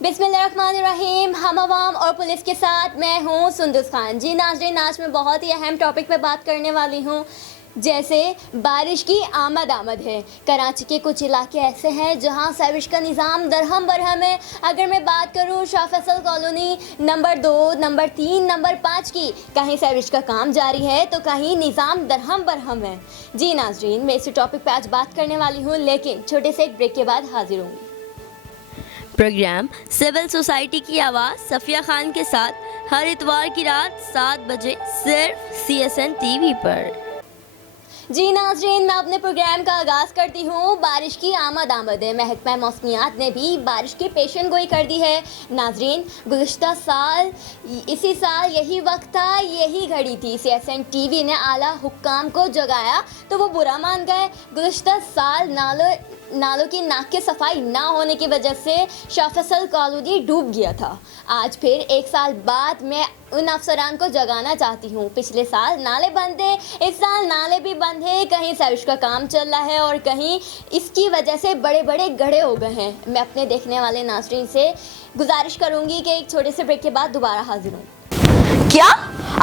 बिस्मिल्लाहिर्रहमानिर्रहीम। हम अवाम और पुलिस के साथ मैं हूँ सुंदस खान। जी नाज़रीन, आज मैं बहुत ही अहम टॉपिक पे बात करने वाली हूँ, जैसे बारिश की आमद है। कराची के कुछ इलाके ऐसे हैं जहाँ सीवरेज का निज़ाम दरहम बरहम है। अगर मैं बात करूँ Shah Faisal colony number 2, number 3, number 5 की, कहीं सीवरेज का काम जारी है तो कहीं निज़ाम दरहम बरहम है। जी नाज़रीन, मैं इसी टॉपिक पे आज बात करने वाली हूँ, लेकिन छोटे से एक ब्रेक के बाद हाजिर होंगी। प्रोग्राम सिविल सोसाइटी की आवाज़ सफिया खान के साथ हर इतवार की रात 7 बजे सिर्फ CSN TV पर। जी नाज़रीन, मैं अपने प्रोग्राम का आगाज़ करती हूँ। बारिश की आमद है। महकमा मौसमियात ने भी बारिश की पेशन गोई कर दी है। नाज़रीन, गुज़िश्ता साल इसी साल यही वक्त था, यही घड़ी थी, CSN TV ने आला हुक्काम को जगाया तो वो बुरा मान गए। गुज़िश्ता साल नालों की नाक की सफाई ना होने की वजह से शाह फैसल कॉलोनी डूब गया था। आज फिर एक साल बाद मैं उन अफसरान को जगाना चाहती हूँ। पिछले साल नाले बंद थे, इस साल नाले भी बंद है। कहीं सीवरेज का काम चल रहा है और कहीं इसकी वजह से बड़े बड़े गड्ढे हो गए हैं। मैं अपने देखने वाले नाज़रीन से गुजारिश करूँगी कि एक छोटे से ब्रेक के बाद दोबारा हाजिर हूँ। क्या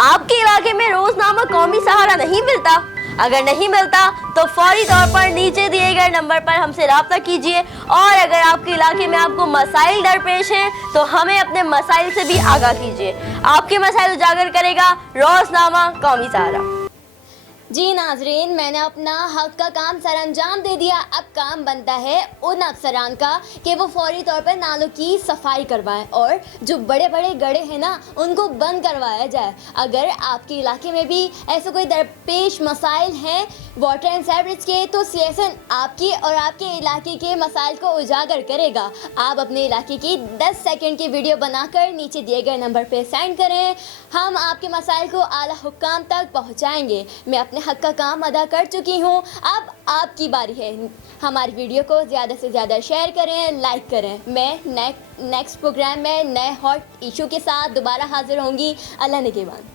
आपके इलाके में रोजनामा कौमी सहारा नहीं मिलता? अगर नहीं मिलता तो फौरी तौर पर नीचे दिए गए नंबर पर हमसे राब्ता कीजिए, और अगर आपके इलाके में आपको मसाइल दरपेश हैं तो हमें अपने मसाइल से भी आगाह कीजिए। आपके मसाइल उजागर करेगा रोजनामा कौमी सहारा। जी नाज़रीन, मैंने अपना हक का काम सरअंजाम दे दिया। अब काम बनता है उन अफसरान का कि वो फौरी तौर पर नालों की सफाई करवाएं और जो बड़े बड़े गड्ढे हैं ना, उनको बंद करवाया जाए। अगर आपके इलाके में भी ऐसे कोई दरपेश मसाइल हैं वाटर एंड सीवरेज के, तो CSN आपकी और आपके इलाके के मसाइल को उजागर करेगा। आप अपने इलाके की 10 सेकंड की वीडियो बनाकर नीचे दिए गए नंबर पर सेंड करें। हम आपके मसाइल को आला हुक्काम तक पहुँचाएँगे। मैं अपने हक का काम अदा कर चुकी हूँ, अब आपकी बारी है। हमारी वीडियो को ज़्यादा से ज़्यादा शेयर करें, लाइक करें। मैं नेक्स्ट प्रोग्राम में नए हॉट इशू के साथ दोबारा हाजिर होंगी। अल्लाह निगहबान।